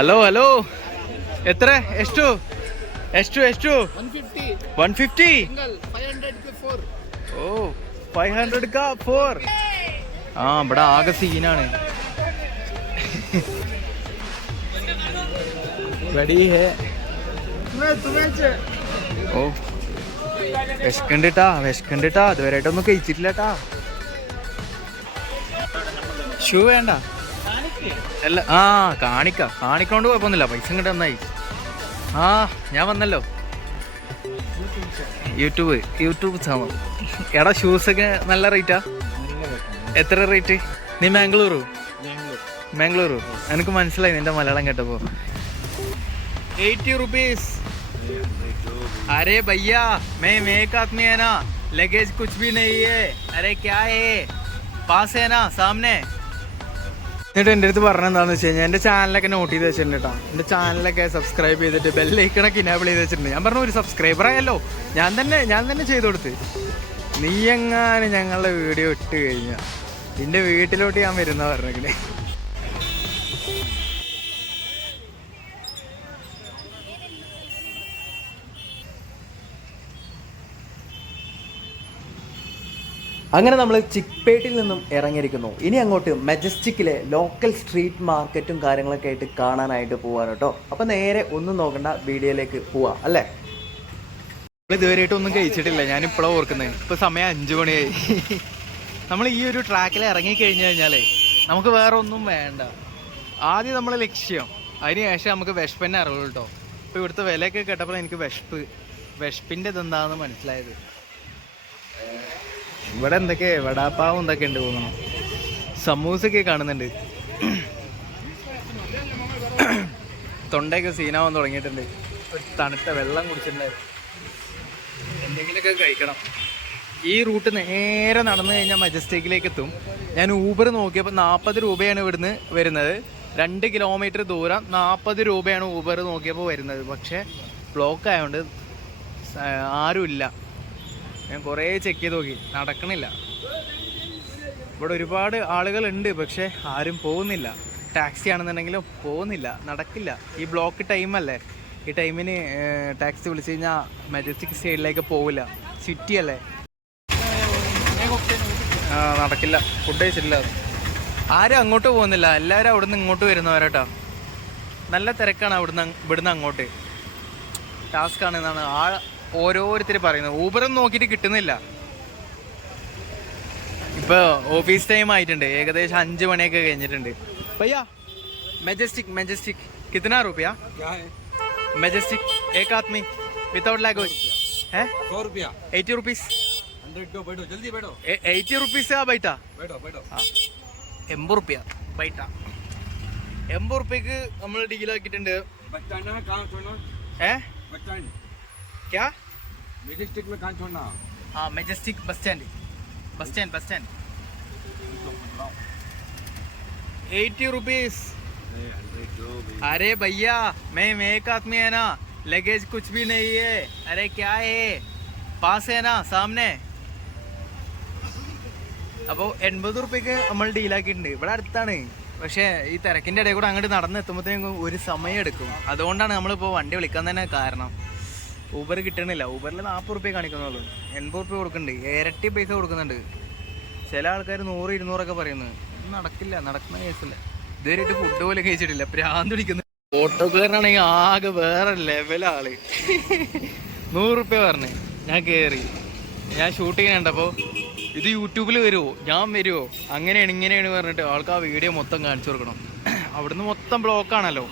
Hello hello ಎತ್ತರ ಎಷ್ಟು ಎಷ್ಟು ಎಷ್ಟು 150 ഓ 500 का 4 ആ ഇവിടെ ആകെ സീനാണ് റെഡി ഹേ ഓ വിശക്കണ്ടിട്ടാ അതുവരെയായിട്ടൊന്നും കഴിച്ചിട്ടില്ലട്ടാ ഷൂ വേണ്ട അല്ല കാണിക്കൊണ്ട് കുഴപ്പമൊന്നുമില്ല പൈസ ഇങ്ങോട്ട് നന്നായി ആ ഞാൻ വന്നല്ലോ യൂട്യൂബ് ചാനൽ എടാ ഷൂസൊക്കെ നല്ല റേറ്റാ എത്ര റേറ്റ് നീ മാംഗ്ലൂരു എനിക്ക് മനസ്സിലായി നിന്റെ മലയാളം കേട്ടപ്പോ 80 रुपीस अरे भैया मैं एक आदमी है ना लगेज कुछ भी नहीं है अरे क्या है पास है ना सामने എന്നിട്ട് എൻ്റെ അടുത്ത് പറഞ്ഞെന്താണെന്ന് വെച്ച് കഴിഞ്ഞാൽ എൻ്റെ ചാനലൊക്കെ നോട്ട് ചെയ്ത് വെച്ചിട്ടുണ്ട് കേട്ടോ എൻ്റെ ചാനലൊക്കെ സബ്സ്ക്രൈബ് ചെയ്തിട്ട് ബെല്ലൈക്കണൊക്കെ ഇനേബിൾ ചെയ്ത് വെച്ചിട്ടുണ്ട് ഞാൻ പറഞ്ഞു ഒരു സബ്സ്ക്രൈബർ ആയല്ലോ ഞാൻ തന്നെ ചെയ്ത് കൊടുത്ത് നീ എങ്ങാനും ഞങ്ങളുടെ വീഡിയോ ഇട്ട് കഴിഞ്ഞാൽ നിന്റെ വീട്ടിലോട്ട് ഞാൻ വരുന്ന പറഞ്ഞെങ്കിലേ അങ്ങനെ നമ്മൾ ചിക്പേട്ടിൽ നിന്നും ഇറങ്ങിയിരിക്കുന്നു. ഇനി അങ്ങോട്ട് മെജസ്റ്റിക്കിലെ ലോക്കൽ സ്ട്രീറ്റ് മാർക്കറ്റും കാര്യങ്ങളൊക്കെ ആയിട്ട് കാണാനായിട്ട് പോവാണ് കേട്ടോ. അപ്പം നേരെ ഒന്നും നോക്കണ്ട, വീഡിയോയിലേക്ക് പോവാം അല്ലേ. നമ്മൾ ഇതുവരെയായിട്ട് ഒന്നും കഴിച്ചിട്ടില്ല, ഞാനിപ്പോഴാണ് ഓർക്കുന്നത്. ഇപ്പോൾ സമയം 5 മണിയായി. നമ്മൾ ഈ ഒരു ട്രാക്കിൽ ഇറങ്ങിക്കഴിഞ്ഞു കഴിഞ്ഞാലേ നമുക്ക് വേറെ ഒന്നും വേണ്ട. ആദ്യം നമ്മളെ ലക്ഷ്യം, അതിന് ശേഷം നമുക്ക് വിശപ്പന്നെ അറിയുള്ളൂ കേട്ടോ. ഇപ്പോൾ ഇവിടുത്തെ വിലയൊക്കെ കേട്ടപ്പോൾ എനിക്ക് വിശപ്പിൻ്റെ ഇതെന്താണെന്ന് മനസ്സിലായത്. ഇവിടെ എന്തൊക്കെ വടാപ്പാവും എന്തൊക്കെ ഉണ്ട് തോന്നണം, സമൂസൊക്കെ കാണുന്നുണ്ട്. തൊണ്ടയൊക്കെ സീനാവാൻ തുടങ്ങിയിട്ടുണ്ട്. ഒരു തണുത്ത വെള്ളം കുടിച്ചിട്ടുണ്ടായിരുന്നു. എന്തെങ്കിലുമൊക്കെ കഴിക്കണം. ഈ റൂട്ട് നേരെ നടന്നു കഴിഞ്ഞാൽ മജസ്റ്റിക്കിലേക്ക് എത്തും. ഞാൻ ഊബർ നോക്കിയപ്പോൾ 40 രൂപയാണ് ഇവിടുന്ന് വരുന്നത്. 2 കിലോമീറ്റർ ദൂരം 40 രൂപയാണ് ഊബർ നോക്കിയപ്പോൾ വരുന്നത്. പക്ഷേ ബ്ലോക്ക് ആയതുകൊണ്ട് ആരുമില്ല. ഞാൻ കുറേ ചെക്ക് ചെയ്ത് നോക്കി, നടക്കണില്ല. ഇവിടെ ഒരുപാട് ആളുകളുണ്ട്, പക്ഷേ ആരും പോകുന്നില്ല. ടാക്സി ആണെന്നുണ്ടെങ്കിലും പോകുന്നില്ല, നടക്കില്ല. ഈ ബ്ലോക്ക് ടൈമല്ലേ, ഈ ടൈമിന് ടാക്സി വിളിച്ചു കഴിഞ്ഞാൽ മജസ്റ്റിക് സൈഡിലേക്ക് പോവില്ല, സിറ്റി അല്ലേ. നടക്കില്ല, ഫുഡ് കഴിച്ചിട്ടില്ല. ആരും അങ്ങോട്ട് പോകുന്നില്ല, എല്ലാവരും അവിടുന്ന് ഇങ്ങോട്ട് വരുന്നവരാട്ടോ. നല്ല തിരക്കാണ് ഇവിടുന്ന് അങ്ങോട്ട്. ടാസ്ക്കാണ് എന്നാണ് ഓരോരുത്തർ പറയുന്നത്. ഊബറൊന്നും നോക്കിയിട്ട് കിട്ടുന്നില്ല. ഇപ്പോൾ ഓഫീസ് ടൈം ആയിട്ടുണ്ട്, ഏകദേശം 5 മണിയൊക്കെ കഴിഞ്ഞിട്ടുണ്ട്. ഭയ്യാ മെജസ്റ്റിക് കിतना रुपया മെജസ്റ്റിക് एक आदमी विदाउट लैंग्वेज है 100 रुपया 80 रुपीस 100 बैठो जल्दी बैठो 80 रुपीस ആ ബൈറ്റ बैठो 80 रुपया ബൈറ്റ. 80 रुपയക്ക് നമ്മൾ ഡീലാക്കിയിട്ടുണ്ട്. क्या मेजेस्टिक में कहाँ छोड़ना? हाँ मेजेस्टिक बस स्टैंड 80 रुपीस. अरे भैया मैं एक आदमी है ना, लगेज कुछ भी नहीं है. अरे क्या है पास है ना सामने. അപ്പോൾ 80 റുപ്യക്ക് നമ്മൾ ഡീലാക്കിയിട്ടുണ്ട്. ഇവിടെ അടുത്താണ്, പക്ഷേ ഈ തിരക്കിൻ്റെ ഇടയിൽ കൂടെ അങ്ങോട്ട് നടന്നെത്തുമ്പോഴത്തേക്കും ഒരു സമയം എടുക്കും. അതുകൊണ്ടാണ് നമ്മളിപ്പോൾ വണ്ടി വിളിക്കാൻ തന്നെ കാരണം. ഊബർ കിട്ടണില്ല. ഊബറിൽ 40 റുപ്യ കാണിക്കുന്നുള്ളൂ, 80 റുപ്യ കൊടുക്കുന്നുണ്ട്, ഇരട്ടി പൈസ കൊടുക്കുന്നുണ്ട്. ചില ആൾക്കാർ 100-200 പറയുന്നത്. നടക്കുന്ന കേസില്ല. ഇതുവരെയായിട്ട് ഫുഡ് പോലും കഴിച്ചിട്ടില്ല, പ്രാന്ത് പിടിക്കുന്നു. ഓട്ടോക്കാരനാണെങ്കിൽ ആകെ വേറെ ലെവലാള്. 100 റുപ്യ പറഞ്ഞ് ഞാൻ കയറി. ഞാൻ ഷൂട്ട് ചെയ്യുന്നുണ്ടപ്പോൾ ഇത് യൂട്യൂബിൽ വരുമോ, ഞാൻ വരുമോ, അങ്ങനെയാണ് ഇങ്ങനെയാണ് പറഞ്ഞിട്ട് ആൾക്ക് ആ വീഡിയോ മൊത്തം കാണിച്ചു കൊടുക്കണം. അവിടുന്ന് മൊത്തം ബ്ലോക്കാണല്ലോ.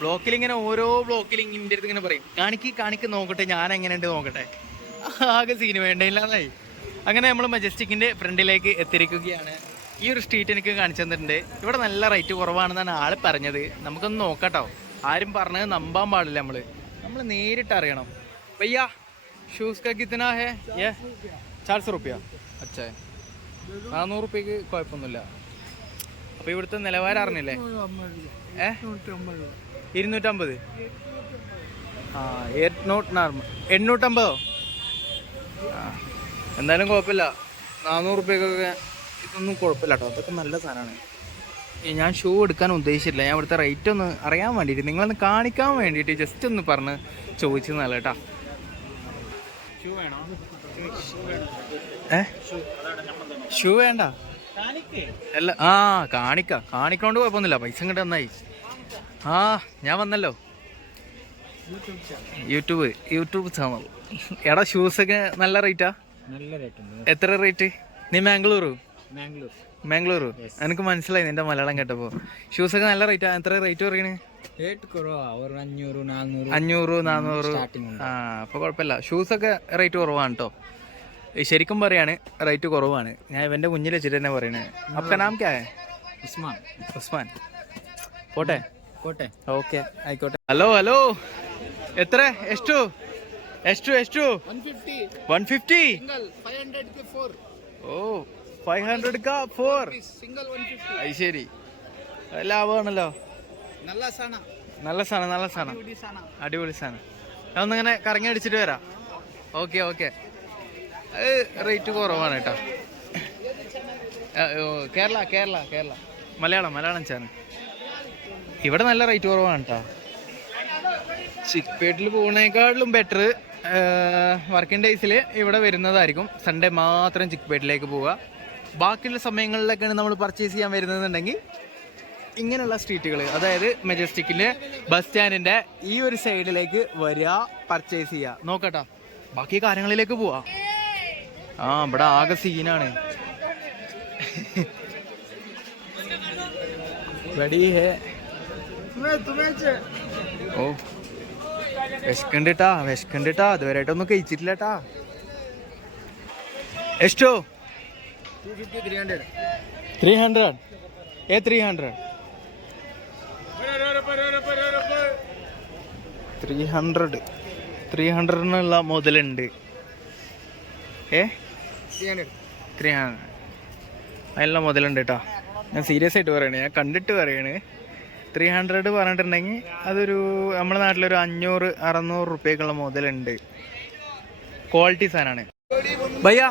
ബ്ലോക്കിലിങ്ങനെ ഓരോ ബ്ലോക്കിലും ഇൻ്റെ അടുത്ത് ഇങ്ങനെ പറയും, കാണിക്ക് നോക്കട്ടെ, ഞാൻ എങ്ങനെയുണ്ട് നോക്കട്ടെ. ആകെ സീന് വേണ്ടയില്ലാതായി. അങ്ങനെ നമ്മൾ മജസ്റ്റിക്കിൻ്റെ ഫ്രണ്ടിലേക്ക് എത്തിയിരിക്കുകയാണ്. ഈ ഒരു സ്ട്രീറ്റ് എനിക്ക് കാണിച്ചു തന്നിട്ടുണ്ട്. ഇവിടെ നല്ല റേറ്റ് കുറവാണെന്നാണ് ആൾ പറഞ്ഞത്. നമുക്കൊന്ന് നോക്കാട്ടോ. ആരും പറഞ്ഞത് നമ്പാൻ പാടില്ല. നമ്മൾ നേരിട്ട് അറിയണം. ഭയ്യാ ഷൂസ് കാ കിतना है? ये 400 रुपया. अच्छा 400 റുപ്യക്ക് കുഴപ്പമൊന്നുമില്ല. അപ്പോൾ ഇവിടുത്തെ നിലവാരം അറിഞ്ഞില്ലേ? 250. ആ 850. എന്തായാലും കുഴപ്പമില്ല. 400 റുപ്യക്കൊക്കെ ഇതൊന്നും കുഴപ്പമില്ല കേട്ടോ. അതൊക്കെ നല്ല സാധനമാണ്. ഞാൻ ഷൂ എടുക്കാൻ ഉദ്ദേശിച്ചിട്ടില്ല. ഞാൻ ഇവിടുത്തെ റേറ്റ് ഒന്ന് അറിയാൻ വേണ്ടിയിട്ട് നിങ്ങളൊന്ന് കാണിക്കാൻ വേണ്ടിയിട്ട് ജസ്റ്റ് ഒന്ന് പറഞ്ഞ് ചോദിച്ചതല്ല കേട്ടാ. ഷൂ വേണോ? ഷൂ വേണ്ട അല്ല, കാണിക്കണോണ്ട് കുഴപ്പമൊന്നുമില്ല. പൈസ ഇങ്ങോട്ട് നന്നായി. ഞാൻ വന്നല്ലോ. YouTube channel. എടാ ഷൂസൊക്കെ നല്ല റേറ്റാ? നല്ല റേറ്റ് ഉണ്ട്. എത്ര റേറ്റ്? നീ മാംഗ്ലൂരു? എനിക്ക് മനസ്സിലായി നിന്റെ മലയാളം കേട്ടപ്പോ. ഷൂസൊക്കെ നല്ല റേറ്റാ? എത്ര റേറ്റ് പറയണേ? 500-400. അപ്പൊ കുഴപ്പമില്ല. ഷൂസൊക്കെ റേറ്റ് കുറവാണ് കേട്ടോ. ശരിക്കും പറയാണ് റേറ്റ് കുറവാണ്. ഞാൻ ഇവന്റെ മുന്നിൽ വെച്ചിട്ട് തന്നെ പറയണേ. അപ്പ നാം ക്യാ? ഉസ്മാൻ. പോട്ടെ. ഓക്കെ ആയിക്കോട്ടെ. ഹലോ എത്ര? ಎಷ್ಟು 150. ഓ 500 का 4 അത് ശരി. ലാഭമാണല്ലോ. നല്ല സാധനം. അടിപൊളി സാധനം. അതൊന്നിങ്ങനെ കറങ്ങി അടിച്ചിട്ട് വരാം. ഓക്കെ അത് റേറ്റ് കുറവാണ് കേട്ടോ. കേരള മലയാളം ചാനൽ. ഇവിടെ നല്ല റേറ്റ് കുറവാണ് കേട്ടോ. ചിക്പേട്ടിൽ പോകുന്നതിനേക്കാളും ബെറ്റർ വർക്കിംഗ് ഡേയ്സിൽ ഇവിടെ വരുന്നതായിരിക്കും. സൺഡേ മാത്രം ചിക്പേട്ടിലേക്ക് പോവുക. ബാക്കിയുള്ള സമയങ്ങളിലൊക്കെയാണ് നമ്മൾ പർച്ചേസ് ചെയ്യാൻ വരുന്നതെന്നുണ്ടെങ്കിൽ ഇങ്ങനെയുള്ള സ്ട്രീറ്റുകൾ, അതായത് മെജസ്റ്റിക്കിൻ്റെ ബസ് സ്റ്റാൻഡിൻ്റെ ഈ ഒരു സൈഡിലേക്ക് വരിക, പർച്ചേസ് ചെയ്യുക. നോക്കട്ടാ, ബാക്കി കാര്യങ്ങളിലേക്ക് പോവാ. ഇവിടെ ആകെ സീനാണ്. ഓ വിശക്കണ്ടിട്ടാ. അതുവരെയായിട്ടൊന്നും കഴിച്ചിട്ടില്ലട്ടാ. എഷ്ടോ? 300. 300 മുതലുണ്ട്. 300 അതിനുള്ള മുതലുണ്ട് കേട്ടോ. ഞാൻ സീരിയസ് ആയിട്ട് പറയണേ, ഞാൻ കണ്ടിട്ട് പറയണേ. 300 പറഞ്ഞിട്ടുണ്ടെങ്കിൽ അതൊരു നമ്മുടെ നാട്ടിലൊരു 500-600 റുപ്യക്കുള്ള മുതലുണ്ട്. ക്വാളിറ്റി സാധനമാണ്. ഭയ്യ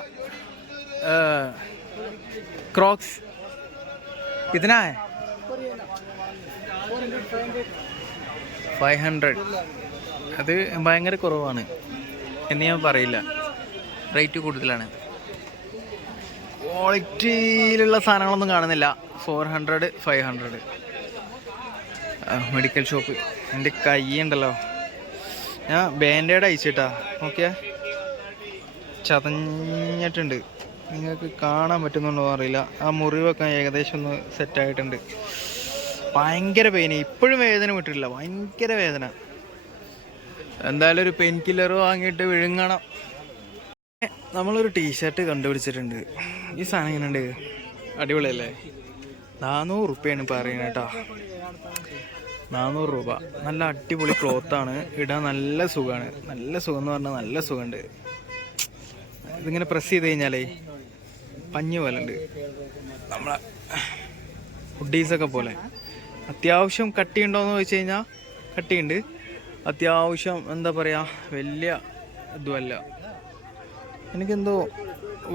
ക്രോക്സ് ഇതിനാ 500. അത് ഭയങ്കര കുറവാണ് എന്ന് ഞാൻ പറയില്ല. റേറ്റ് കൂടുതലാണ്. ക്വാളിറ്റിയിലുള്ള സാധനങ്ങളൊന്നും കാണുന്നില്ല. 400-500. Medical shop. എൻ്റെ കൈ ഉണ്ടല്ലോ, ഞാൻ ബാൻഡേഡ് അയച്ചിട്ടാ. ഓക്കെ, ചതഞ്ഞിട്ടുണ്ട്. നിങ്ങൾക്ക് കാണാൻ പറ്റുന്നുണ്ടോ അറിയില്ല. ആ മുറിവൊക്കെ ഏകദേശം ഒന്ന് സെറ്റായിട്ടുണ്ട്. ഭയങ്കര പെയിന്. ഇപ്പോഴും വേദന വിട്ടിട്ടില്ല. ഭയങ്കര വേദന. എന്തായാലും ഒരു പെയിൻ കില്ലർ വാങ്ങിയിട്ട് വിഴുങ്ങണം. നമ്മളൊരു ടീഷർട്ട് കണ്ടുപിടിച്ചിട്ടുണ്ട്. ഈ സാധനം എങ്ങനെയുണ്ട്? അടിപൊളിയല്ലേ? 400 റുപ്യാണ് പറയുന്നത് കേട്ടോ. 400 രൂപ. നല്ല അടിപൊളി ക്ലോത്താണ്. ഇടാൻ നല്ല സുഖമാണ്. നല്ല സുഖം എന്ന് പറഞ്ഞാൽ നല്ല സുഖമുണ്ട്. ഇതിങ്ങനെ പ്രസ് ചെയ്ത് കഴിഞ്ഞാലേ പഞ്ഞു പോലെ ഉണ്ട്. നമ്മളെ ഹുഡീസൊക്കെ പോലെ. അത്യാവശ്യം കട്ടിയുണ്ടോയെന്ന് ചോദിച്ചു കഴിഞ്ഞാൽ കട്ടിയുണ്ട്. അത്യാവശ്യം എന്താ പറയുക, വലിയ ഇതുമല്ല. എനിക്കെന്തോ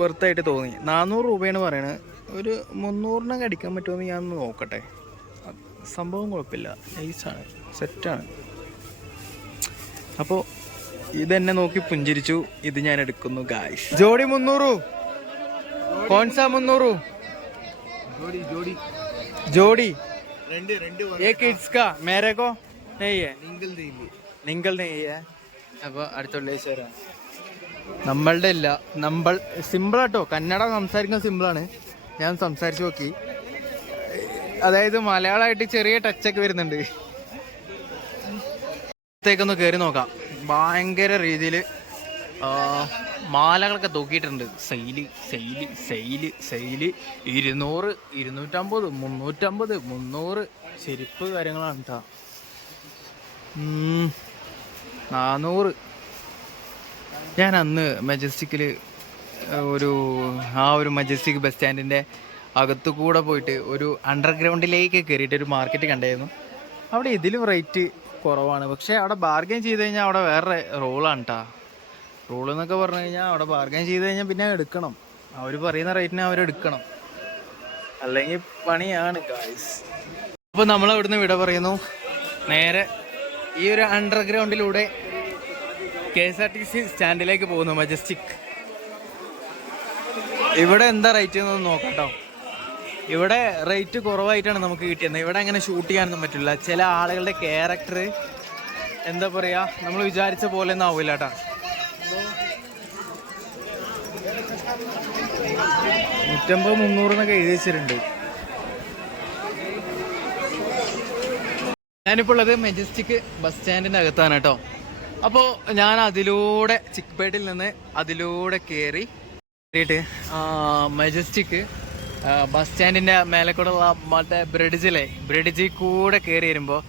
വെർത്തായിട്ട് തോന്നി. 400 രൂപയാണ് പറയണത്. ഒരു 300 അടിക്കാൻ പറ്റുമെന്ന് ഞാൻ ഒന്ന് നോക്കട്ടെ. സംഭവം കുഴപ്പമില്ല, നൈസാണ്, സെറ്റാണ്. അപ്പോൾ ഇതെന്നെ നോക്കി പുഞ്ചിരിച്ചു. ഇത് ഞാൻ എടുക്കുന്നു ഗായ്സ്. ജോഡി 300. കോൺസാ 300 जोड़ी ये किड्स का मेरे को नहीं है. നിങ്കൾ നെയ്യേ. അപ്പോൾ അടുത്തുള്ള നമ്മളുടെ ഇല്ല. നമ്മൾ സിമ്പിളാട്ടോ. കന്നഡ സംസാരിക്കുന്ന സിമ്പിളാണ്. ഞാൻ സംസാരിച്ച് നോക്കി. അതായത് മലയാളമായിട്ട് ചെറിയ ടച്ചൊക്കെ വരുന്നുണ്ട്. ത്തേക്കൊന്ന് കയറി നോക്കാം. ഭയങ്കര രീതിയിൽ മാലകളൊക്കെ തൂക്കിയിട്ടുണ്ട്. സെയില് 200, 250, 350, 300 ചെരുപ്പ് കാര്യങ്ങളാണ് കേട്ടോ. 400. ഞാൻ അന്ന് മെജസ്റ്റിക്കിൽ ഒരു മെജസ്റ്റിക് ബസ് സ്റ്റാൻഡിൻ്റെ അകത്തു കൂടെ പോയിട്ട് ഒരു അണ്ടർഗ്രൗണ്ടിലേക്ക് കയറിയിട്ട് ഒരു മാർക്കറ്റ് കണ്ടായിരുന്നു. അവിടെ ഇതിലും റേറ്റ് കുറവാണ്. പക്ഷേ അവിടെ ബാർഗൈൻ ചെയ്ത് കഴിഞ്ഞാൽ അവിടെ വേറെ റൂളാണ് കേട്ടോ. റൂളെന്നൊക്കെ പറഞ്ഞു കഴിഞ്ഞാൽ അവിടെ ബാർഗൈൻ ചെയ്ത് കഴിഞ്ഞാൽ പിന്നെ എടുക്കണം. അവർ പറയുന്ന റേറ്റിന് അവരെടുക്കണം, അല്ലെങ്കിൽ പണിയാണ് ഗായ്സ്. അപ്പോൾ നമ്മൾ അവിടുന്ന് വിട പറയുന്നു. നേരെ ഈ ഒരു അണ്ടർഗ്രൗണ്ടിലൂടെ KSRTC സ്റ്റാൻഡിലേക്ക് പോകുന്നു, മജസ്റ്റിക്. ഇവിടെ എന്താ റേറ്റ് എന്നൊന്ന് നോക്കട്ടോ. ഇവിടെ റേറ്റ് കുറവായിട്ടാണ് നമുക്ക് കിട്ടിയത്. ഇവിടെ അങ്ങനെ ഷൂട്ട് ചെയ്യാനൊന്നും പറ്റില്ല. ചില ആളുകളുടെ ക്യാരക്ടർ എന്താ പറയുക, നമ്മൾ വിചാരിച്ച പോലെ ഒന്നും ആവില്ല കേട്ടോ. 150-300 എന്നൊക്കെ എഴുതി വെച്ചിട്ടുണ്ട്. ഞാനിപ്പോൾ ഉള്ളത് മെജസ്റ്റിക് ബസ് സ്റ്റാൻഡിൻ്റെ അകത്താണ് കേട്ടോ. അപ്പോൾ ഞാൻ അതിലൂടെ ചിക്ക്പേട്ടിൽ നിന്ന് അതിലൂടെ കയറിയിട്ട് മെജസ്റ്റിക് ബസ് സ്റ്റാൻഡിൻ്റെ മേലെ കൂടെ ഉള്ള മറ്റേ ബ്രിഡ്ജിൽ കൂടെ കയറി വരുമ്പോൾ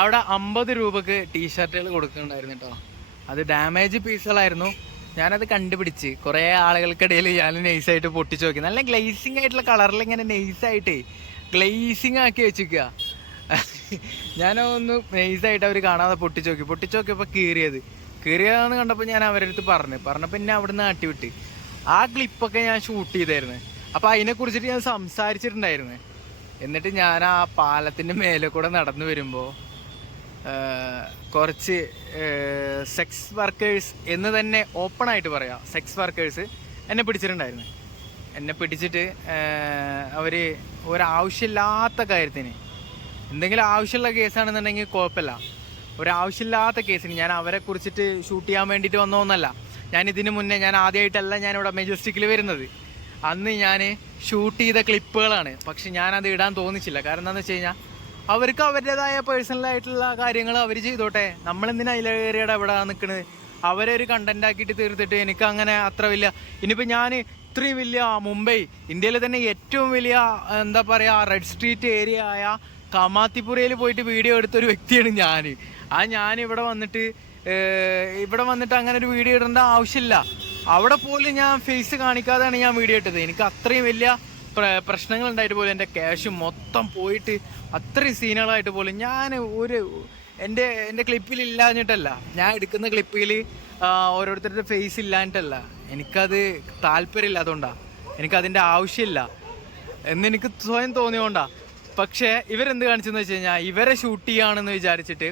അവിടെ 50 രൂപക്ക് ടീഷർട്ടുകൾ കൊടുക്കുന്നുണ്ടായിരുന്നു കേട്ടോ. അത് ഡാമേജ് പീസുകളായിരുന്നു. ഞാനത് കണ്ടുപിടിച്ച് കുറേ ആളുകൾക്കിടയിൽ ഞാൻ നൈസായിട്ട് പൊട്ടിച്ച് നോക്കി. നല്ല ഗ്ലേസിങ് ആയിട്ടുള്ള കളറിൽ ഇങ്ങനെ നൈസായിട്ട് ഗ്ലേസിങ് ആക്കി വെച്ചിരിക്കുക. ഞാനൊന്ന് നൈസായിട്ട് അവർ കാണാതെ പൊട്ടിച്ച് നോക്കിയപ്പോൾ കീറിയതെന്ന് കണ്ടപ്പോൾ ഞാൻ അവരുടെ അടുത്ത് പറഞ്ഞപ്പോൾ പിന്നെ അവിടുന്ന് ആട്ടിവിട്ട് ആ ക്ലിപ്പൊക്കെ ഞാൻ ഷൂട്ട് ചെയ്തായിരുന്നു. അപ്പോൾ അതിനെക്കുറിച്ചിട്ട് ഞാൻ സംസാരിച്ചിട്ടുണ്ടായിരുന്നു. എന്നിട്ട് ഞാൻ ആ പാലത്തിൻ്റെ മേലെ കൂടെ നടന്നു വരുമ്പോൾ കുറച്ച് സെക്സ് വർക്കേഴ്സ് എന്ന് തന്നെ ഓപ്പണായിട്ട് പറയാം, സെക്സ് വർക്കേഴ്സ് എന്നെ പിടിച്ചിട്ടുണ്ടായിരുന്നു. എന്നെ പിടിച്ചിട്ട് അവർ ഒരാവശ്യമില്ലാത്ത കാര്യത്തിന്, എന്തെങ്കിലും ആവശ്യമുള്ള കേസാണെന്നുണ്ടെങ്കിൽ കുഴപ്പമില്ല, ഒരാവശ്യമില്ലാത്ത കേസിന് ഞാൻ അവരെ കുറിച്ചിട്ട് ഷൂട്ട് ചെയ്യാൻ വേണ്ടിയിട്ട് വന്നോന്നല്ല. ഞാൻ ഇതിന് മുന്നേ ഞാൻ ആദ്യമായിട്ടല്ല ഞാനിവിടെ മെജസ്റ്റിക്കിൽ വരുന്നത്. അന്ന് ഞാൻ ഷൂട്ട് ചെയ്ത ക്ലിപ്പുകളാണ്. പക്ഷെ ഞാനത് ഇടാൻ തോന്നിച്ചില്ല. കാരണം എന്താണെന്ന് വെച്ച് കഴിഞ്ഞാൽ അവർക്ക് അവരുടേതായ പേഴ്സണലായിട്ടുള്ള കാര്യങ്ങൾ അവർ ചെയ്തോട്ടെ. നമ്മളെന്തിനാ അതിലേറിയുടെ എവിടെ നിൽക്കുന്നത്? അവരെ ഒരു കണ്ടന്റ് ആക്കിയിട്ട് തീർത്തിട്ട് എനിക്ക് അങ്ങനെ അത്ര വലിയ, ഇനിയിപ്പോൾ ഞാൻ ഇത്രയും വലിയ മുംബൈ, ഇന്ത്യയിലെ തന്നെ ഏറ്റവും വലിയ എന്താ പറയുക റെഡ് സ്ട്രീറ്റ് ഏരിയ ആയ കമാത്തിപ്പുരയിൽ പോയിട്ട് വീഡിയോ എടുത്തൊരു വ്യക്തിയാണ് ഞാൻ. ഞാൻ ഇവിടെ വന്നിട്ട് അങ്ങനെ ഒരു വീഡിയോ ഇടേണ്ട ആവശ്യമില്ല. അവിടെ പോലും ഞാൻ ഫേസ് കാണിക്കാതെയാണ് ഞാൻ വീഡിയോ ഇട്ടത്. എനിക്ക് അത്രയും വലിയ പ്രശ്നങ്ങൾ ഉണ്ടായിട്ട് പോലും എൻ്റെ ക്യാഷ് മൊത്തം പോയിട്ട് അത്രയും സീനുകളായിട്ട് പോലും ഞാൻ എൻ്റെ ക്ലിപ്പിൽ ഇല്ലാഞ്ഞിട്ടല്ല, ഞാൻ എടുക്കുന്ന ക്ലിപ്പിൽ ഓരോരുത്തരുടെ ഫേസ് ഇല്ലാഞ്ഞിട്ടല്ല, എനിക്കത് താല്പര്യമില്ല. അതുകൊണ്ടാണ് എനിക്കതിൻ്റെ ആവശ്യമില്ല എന്നെനിക്ക് സ്വയം തോന്നിയോണ്ടാണ്. പക്ഷേ ഇവരെന്ത് കാണിച്ചെന്ന് വെച്ച് കഴിഞ്ഞാൽ ഇവരെ ഷൂട്ട് ചെയ്യുകയാണെന്ന് വിചാരിച്ചിട്ട്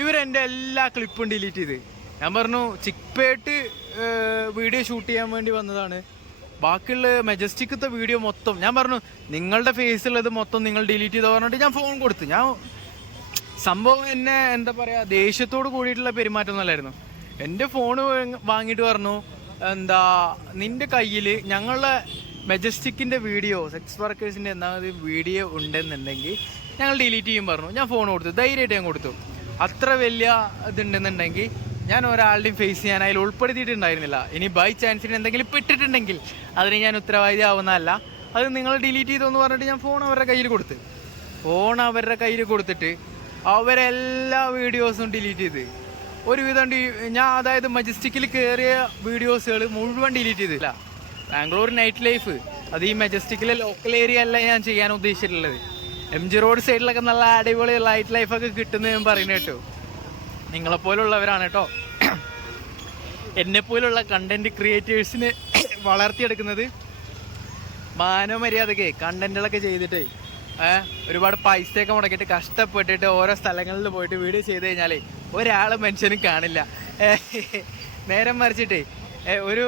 ഇവരെൻ്റെ എല്ലാ ക്ലിപ്പും ഡിലീറ്റ് ചെയ്ത്. ഞാൻ പറഞ്ഞു ചിക്ക്പേട്ട് വീഡിയോ ഷൂട്ട് ചെയ്യാൻ വേണ്ടി വന്നതാണ്, ബാക്കിയുള്ള മെജസ്റ്റിക്കത്തെ വീഡിയോ മൊത്തം ഞാൻ പറഞ്ഞു നിങ്ങളുടെ ഫേസുള്ളത് മൊത്തം നിങ്ങൾ ഡിലീറ്റ് ചെയ്ത് പറഞ്ഞിട്ട് ഞാൻ ഫോൺ കൊടുത്തു. ഞാൻ സംഭവം എന്നെ എന്താ പറയുക ദേഷ്യത്തോട് കൂടിയിട്ടുള്ള പെരുമാറ്റമൊന്നുമല്ലായിരുന്നു. എൻ്റെ ഫോണ് വാങ്ങിയിട്ട് പറഞ്ഞു എന്താ നിൻ്റെ കയ്യിൽ ഞങ്ങളുടെ മെജസ്റ്റിക്കിൻ്റെ വീഡിയോ സെക്സ് വർക്കേഴ്സിൻ്റെ എന്താ വീഡിയോ ഉണ്ടെന്നുണ്ടെങ്കിൽ ഞങ്ങൾ ഡിലീറ്റ് ചെയ്യും പറഞ്ഞു. ഞാൻ ഫോൺ കൊടുത്തു, ധൈര്യമായിട്ട് ഞാൻ കൊടുത്തു. അത്ര വലിയ ഇതുണ്ടെന്നുണ്ടെങ്കിൽ ഞാൻ ഒരാളുടെയും ഫേസ് ഞാൻ അതിൽ ഉൾപ്പെടുത്തിയിട്ടുണ്ടായിരുന്നില്ല. ഇനി ബൈ ചാൻസിന് എന്തെങ്കിലും പെട്ടിട്ടുണ്ടെങ്കിൽ അതിന് ഞാൻ ഉത്തരവാദി ആവുന്നതല്ല. അത് നിങ്ങൾ ഡിലീറ്റ് ചെയ്തോന്ന് പറഞ്ഞിട്ട് ഞാൻ ഫോൺ അവരുടെ കയ്യിൽ കൊടുത്തിട്ട് അവരെല്ലാ വീഡിയോസും ഡിലീറ്റ് ചെയ്ത് ഒരുവിധം ഞാൻ അതായത് മജസ്റ്റിക്കിൽ കയറിയ വീഡിയോസുകൾ മുഴുവൻ ഡിലീറ്റ് ചെയ്തില്ല. ബാംഗ്ലൂർ നൈറ്റ് ലൈഫ് അത് ഈ മജസ്റ്റിക്കിലെ ലോക്കൽ ഏരിയ അല്ല ഞാൻ ചെയ്യാൻ ഉദ്ദേശിച്ചിട്ടുള്ളത്. MG റോഡ് സൈഡിലൊക്കെ നല്ല അടിപൊളി നൈറ്റ് ലൈഫൊക്കെ കിട്ടുന്നത് ഞാൻ പറയുന്നത് കേട്ടോ. നിങ്ങളെപ്പോലുള്ളവരാണ് കേട്ടോ എന്നെപ്പോലുള്ള കണ്ടന്റ് ക്രിയേറ്റേഴ്സിനെ വളർത്തിയെടുക്കുന്നത്. മാനവമര്യാദക്ക് കണ്ടന്റുകളൊക്കെ ചെയ്തിട്ട് ഒരുപാട് പൈസയൊക്കെ മുടക്കിയിട്ട് കഷ്ടപ്പെട്ടിട്ട് ഓരോ സ്ഥലങ്ങളിൽ പോയിട്ട് വീഡിയോ ചെയ്ത് കഴിഞ്ഞാൽ ഒരാൾ മനുഷ്യനും കാണില്ല. നേരം മറിച്ചിട്ട് ഒരു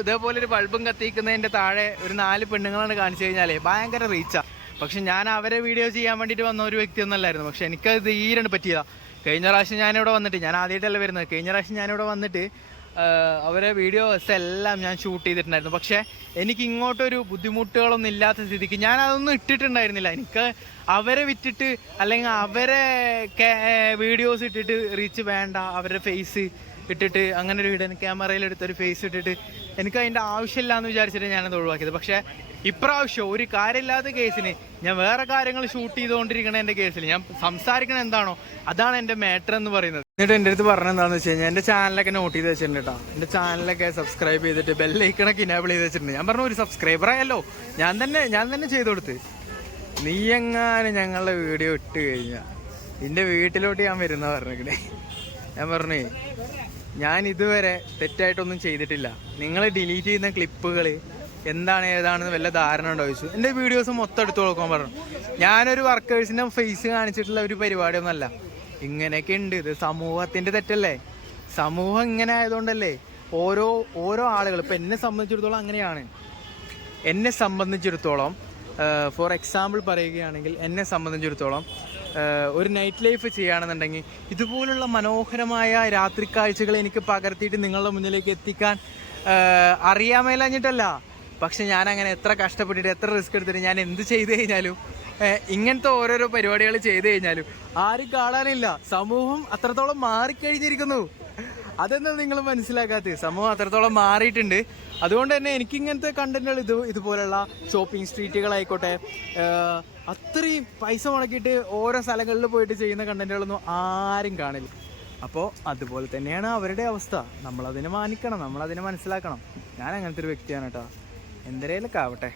ഇതേപോലെ ഒരു ബൾബും കത്തിക്കുന്നതിൻ്റെ താഴെ ഒരു 4 പെണ്ണുങ്ങളാണ് കാണിച്ചു കഴിഞ്ഞാൽ ഭയങ്കര റീച്ചാണ്. പക്ഷെ ഞാൻ അവരെ വീഡിയോ ചെയ്യാൻ വേണ്ടിയിട്ട് വന്ന ഒരു വ്യക്തിയൊന്നല്ലായിരുന്നു. പക്ഷെ എനിക്കത് തീരെ പറ്റിയതാണ്. കഴിഞ്ഞ പ്രാവശ്യം ഞാനിവിടെ വന്നിട്ട്, ഞാൻ ആദ്യമായിട്ടല്ല വരുന്നത്, കഴിഞ്ഞ പ്രാവശ്യം ഞാനിവിടെ വന്നിട്ട് അവരെ വീഡിയോസ് എല്ലാം ഞാൻ ഷൂട്ട് ചെയ്തിട്ടുണ്ടായിരുന്നു. പക്ഷേ എനിക്ക് ഇങ്ങോട്ടൊരു ബുദ്ധിമുട്ടുകളൊന്നും ഇല്ലാത്ത സ്ഥിതിക്ക് ഞാൻ അതൊന്നും ഇട്ടിട്ടുണ്ടായിരുന്നില്ല. എനിക്ക് അവരെ വിറ്റിട്ട് അല്ലെങ്കിൽ അവരെ വീഡിയോസ് ഇട്ടിട്ട് റീച്ച് വേണ്ട, അവരുടെ ഫേസ് ഇട്ടിട്ട് അങ്ങനെ ഒരു ഹിഡൻ ക്യാമറയിലെടുത്തൊരു ഫേസ് ഇട്ടിട്ട് എനിക്ക് അതിൻ്റെ ആവശ്യമില്ല എന്ന് വിചാരിച്ചിട്ട് ഞാനത് ഒഴിവാക്കിയത്. പക്ഷേ ഇപ്രാവശ്യം ഒരു കാര്യമില്ലാത്ത കേസിന് ഞാൻ വേറെ കാര്യങ്ങൾ ഷൂട്ട് ചെയ്തുകൊണ്ടിരിക്കണ എൻ്റെ കേസിൽ ഞാൻ സംസാരിക്കണത് എന്താണോ അതാണ് എൻ്റെ മാറ്റർ എന്ന് പറയുന്നത്. എന്നിട്ട് എൻ്റെ അടുത്ത് പറഞ്ഞെന്താണെന്ന് വെച്ച് കഴിഞ്ഞാൽ എൻ്റെ ചാനലൊക്കെ നോട്ട് ചെയ്ത് വെച്ചിട്ടുണ്ട് കേട്ടോ. എൻ്റെ ചാനലൊക്കെ സബ്സ്ക്രൈബ് ചെയ്തിട്ട് ബെല്ലൈക്കണൊക്കെ ഇനേബിൾ ചെയ്ത് വെച്ചിട്ടുണ്ട്. ഞാൻ പറഞ്ഞു ഒരു സബ്സ്ക്രൈബറായല്ലോ, ഞാൻ തന്നെ ചെയ്ത് കൊടുത്ത്. നീ എങ്ങാനും ഞങ്ങളുടെ വീഡിയോ ഇട്ട് കഴിഞ്ഞാൽ എൻ്റെ വീട്ടിലോട്ട് ഞാൻ വരുന്ന പറഞ്ഞിരിക്കണേ. ഞാൻ പറഞ്ഞേ ഞാൻ ഇതുവരെ തെറ്റായിട്ടൊന്നും ചെയ്തിട്ടില്ല. നിങ്ങൾ ഡിലീറ്റ് ചെയ്യുന്ന ക്ലിപ്പുകൾ എന്താണ് ഏതാണെന്ന് വല്ല ധാരണ ഉണ്ടോ ചോദിച്ചു. എൻ്റെ വീഡിയോസ് മൊത്തം എടുത്തു കൊടുക്കാൻ പറഞ്ഞു. ഞാനൊരു വർക്കേഴ്സിൻ്റെ ഫേസ് കാണിച്ചിട്ടുള്ള ഒരു പരിപാടിയൊന്നുമല്ല. ഇങ്ങനെയൊക്കെ ഉണ്ട്. ഇത് സമൂഹത്തിൻ്റെ തെറ്റല്ലേ? സമൂഹം ഇങ്ങനെ ആയതുകൊണ്ടല്ലേ ഓരോ ആളുകൾ. ഇപ്പം എന്നെ സംബന്ധിച്ചിടത്തോളം അങ്ങനെയാണ്. എന്നെ സംബന്ധിച്ചിടത്തോളം ഫോർ എക്സാമ്പിൾ പറയുകയാണെങ്കിൽ, എന്നെ സംബന്ധിച്ചിടത്തോളം ഒരു നൈറ്റ് ലൈഫ് ചെയ്യുകയാണെന്നുണ്ടെങ്കിൽ ഇതുപോലുള്ള മനോഹരമായ രാത്രി കാഴ്ചകൾ എനിക്ക് പകർത്തിയിട്ട് നിങ്ങളുടെ മുന്നിലേക്ക് എത്തിക്കാൻ അറിയാമേലഞ്ഞിട്ടല്ല. പക്ഷെ ഞാനങ്ങനെ എത്ര കഷ്ടപ്പെട്ടിട്ട് എത്ര റിസ്ക് എടുത്തിട്ട് ഞാൻ എന്ത് ചെയ്തു കഴിഞ്ഞാലും ഇങ്ങനത്തെ ഓരോരോ പരിപാടികൾ ചെയ്തു കഴിഞ്ഞാലും ആരും കാണാനില്ല. സമൂഹം അത്രത്തോളം മാറിക്കഴിഞ്ഞിരിക്കുന്നു. അതെന്താ നിങ്ങൾ മനസ്സിലാക്കാത്തത്? സമൂഹം അത്രത്തോളം മാറിയിട്ടുണ്ട്. അതുകൊണ്ട് തന്നെ എനിക്കിങ്ങനത്തെ കണ്ടന്റുകൾ ഇതുപോലുള്ള ഷോപ്പിംഗ് സ്ട്രീറ്റുകളായിക്കോട്ടെ, അത്രയും പൈസ മുടക്കിയിട്ട് ഓരോ സ്ഥലങ്ങളിൽ പോയിട്ട് ചെയ്യുന്ന കണ്ടന്റുകളൊന്നും ആരും കാണില്ല. അപ്പോൾ അതുപോലെ തന്നെയാണ് അവരുടെ അവസ്ഥ. നമ്മളതിനെ മാനിക്കണം, നമ്മളതിനെ മനസ്സിലാക്കണം. ഞാൻ അങ്ങനത്തെ ഒരു വ്യക്തിയാണ് കേട്ടോ. എന്തരേലൊക്കെ ആവട്ടെ.